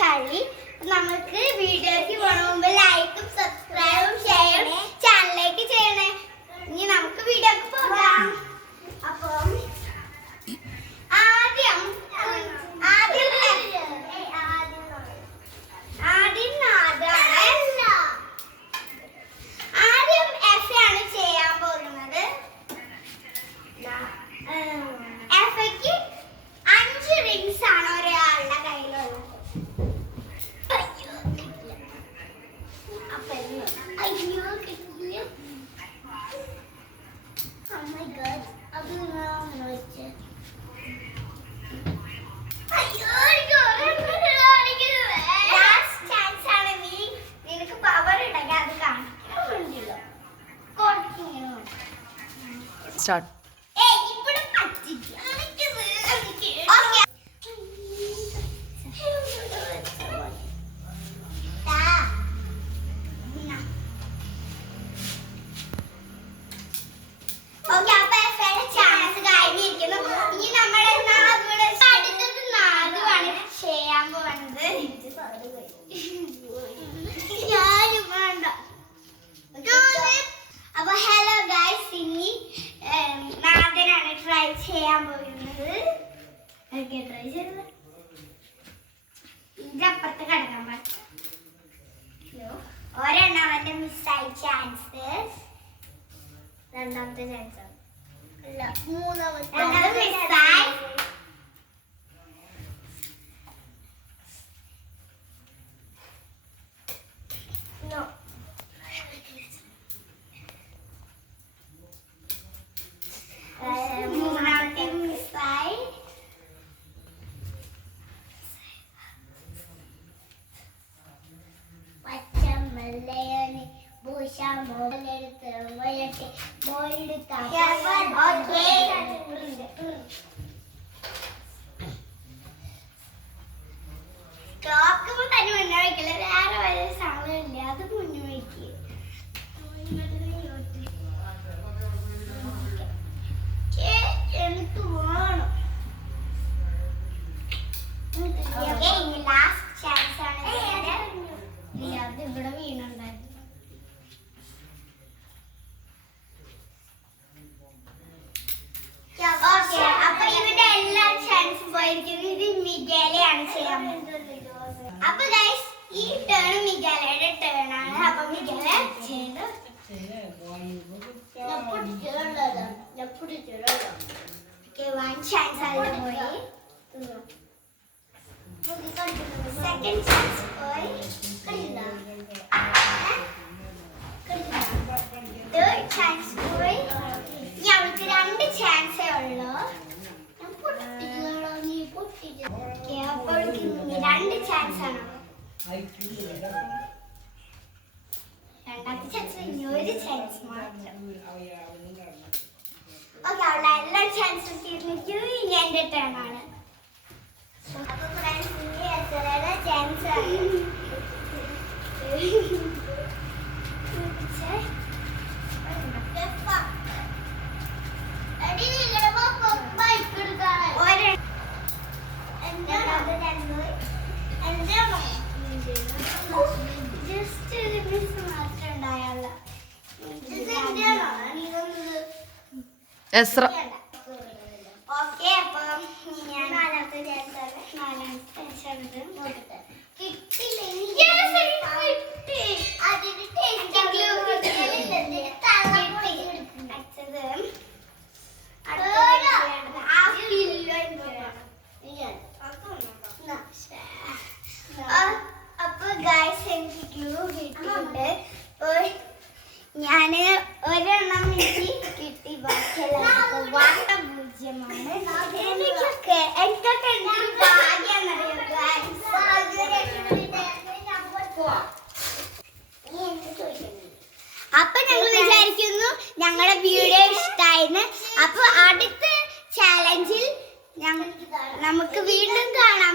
കളി. നമുക്ക് വീഡിയോക്ക് പോകുമ്പോൾ ലൈക്കും സബ്സ്ക്രൈബും ഷെയറും ചാനലിലേക്ക് ചെയ്യണേ. ഇനി നമുക്ക് വീഡിയോക്ക് പോകാം. അപ്പം ആദ്യം എഫ് ആണ് ചെയ്യാൻ പോകുന്നത്. എഫയ്ക്ക് 5 റിങ്സ് ആണ് ഒരാളുടെ കയ്യിലുള്ളത്. അയ്യോ കിട്ടില്ല. Oh my god, അത് നോക്ക്. അയ്യോ ലാസ്റ്റ് ചാൻസ് ആണ്. നിനക്ക് പവർ ഉണ്ടെങ്കിൽ അത് കാണിക്കണമല്ലോ. സ്റ്റാർട്ട്. അപ്പൊ ഹലോ ഗൈസ്, ഇനി നാദനാണ് ട്രൈ ചെയ്യാൻ പോകുന്നത്. ട്രൈ ചെയ്തത് ഇതപ്പുറത്ത് കിടക്കാൻ പറ്റും. ഒരെണ്ണാമത്തെ മിസ്സായി ചാൻസ്. രണ്ടാമത്തെ ചാൻസ് അല്ല, മൂന്നാമത്തെ മിസ്സായി. മൂന്നാമത്തെ മിസ്സായി. പച്ചമല്ലയോന് ഭൂഷാമോലെടുത്ത് വയറ്റെ മോയെടുത്ത ടോക്കുമ്പോൾ തന്നെ മുന്നേ വയ്ക്കില്ല. വേറെ വലിയ സാധനമില്ല, അത് മുന്നേ വയ്ക്കുക. എനിക്ക് വേണം. ലാസ്റ്റ് ചാൻസ് ആണ്. അത് ഇവിടെ വീണുണ്ടായിരുന്നു. അപ്പൊ ഇവിടെ എല്ലാ ചാൻസും പോയിരിക്കുന്നു. ഇത് മിഗേലയാണ് ചെയ്യാൻ പോകുന്നത്. അപ്പൊ ഗൈസ്, ഈ ടേൺ മിഗേലയുടെ ടേൺ ആണ്. അപ്പൊ മിഗേല ചെയ്ത് one chance ആയിട്ട് പോയി. സെക്കൻഡ് ചാൻസ് പോയി. തേർഡ് ചാൻസ് പോയി. ഇനി അവൾക്ക് 2 ചാൻസേ ഉള്ളൂ. അപ്പോൾ 2 ചാൻസ് ആണ്. രണ്ടാമത്തെ ചാൻസ് ഇനി 1 ചാൻസ് മാത്രം. ഓക്കെ, അവളുടെ എല്ലാ ചാൻസും തീർന്നിട്ട് ഇനി എന്റെ ടേൺ ആണ്. അപ്പൊ ഫ്രണ്ട്സ്, ഇനി എത്രയുടെ ചാൻസ് ആണ്? ജസ്റ്റ് ഒരു മിസ് മാത്രം ഉണ്ടായുള്ള. എസ്ര. ഓക്കെ, അപ്പൊ ഞാൻ നാലാമത്തെ കിട്ടില്ല. അപ്പൊ ഗൈസ്, എനിക്ക് ഗ്ലൂ കിട്ടിയിട്ടുണ്ട്. ഞാന് ഒരെണ്ണം എനിക്ക് കിട്ടി, ബാക്കിയെല്ലാം വാട്ടപൂജ്യമാണ്. എനിക്കൊക്കെ അപ്പൊ ഞങ്ങൾ വിചാരിക്കുന്നു ഞങ്ങളുടെ വീഡിയോ ഇഷ്ടമായിരുന്നു. അപ്പൊ അടുത്ത ചാലഞ്ചിൽ നമുക്ക് വീണ്ടും കാണാം.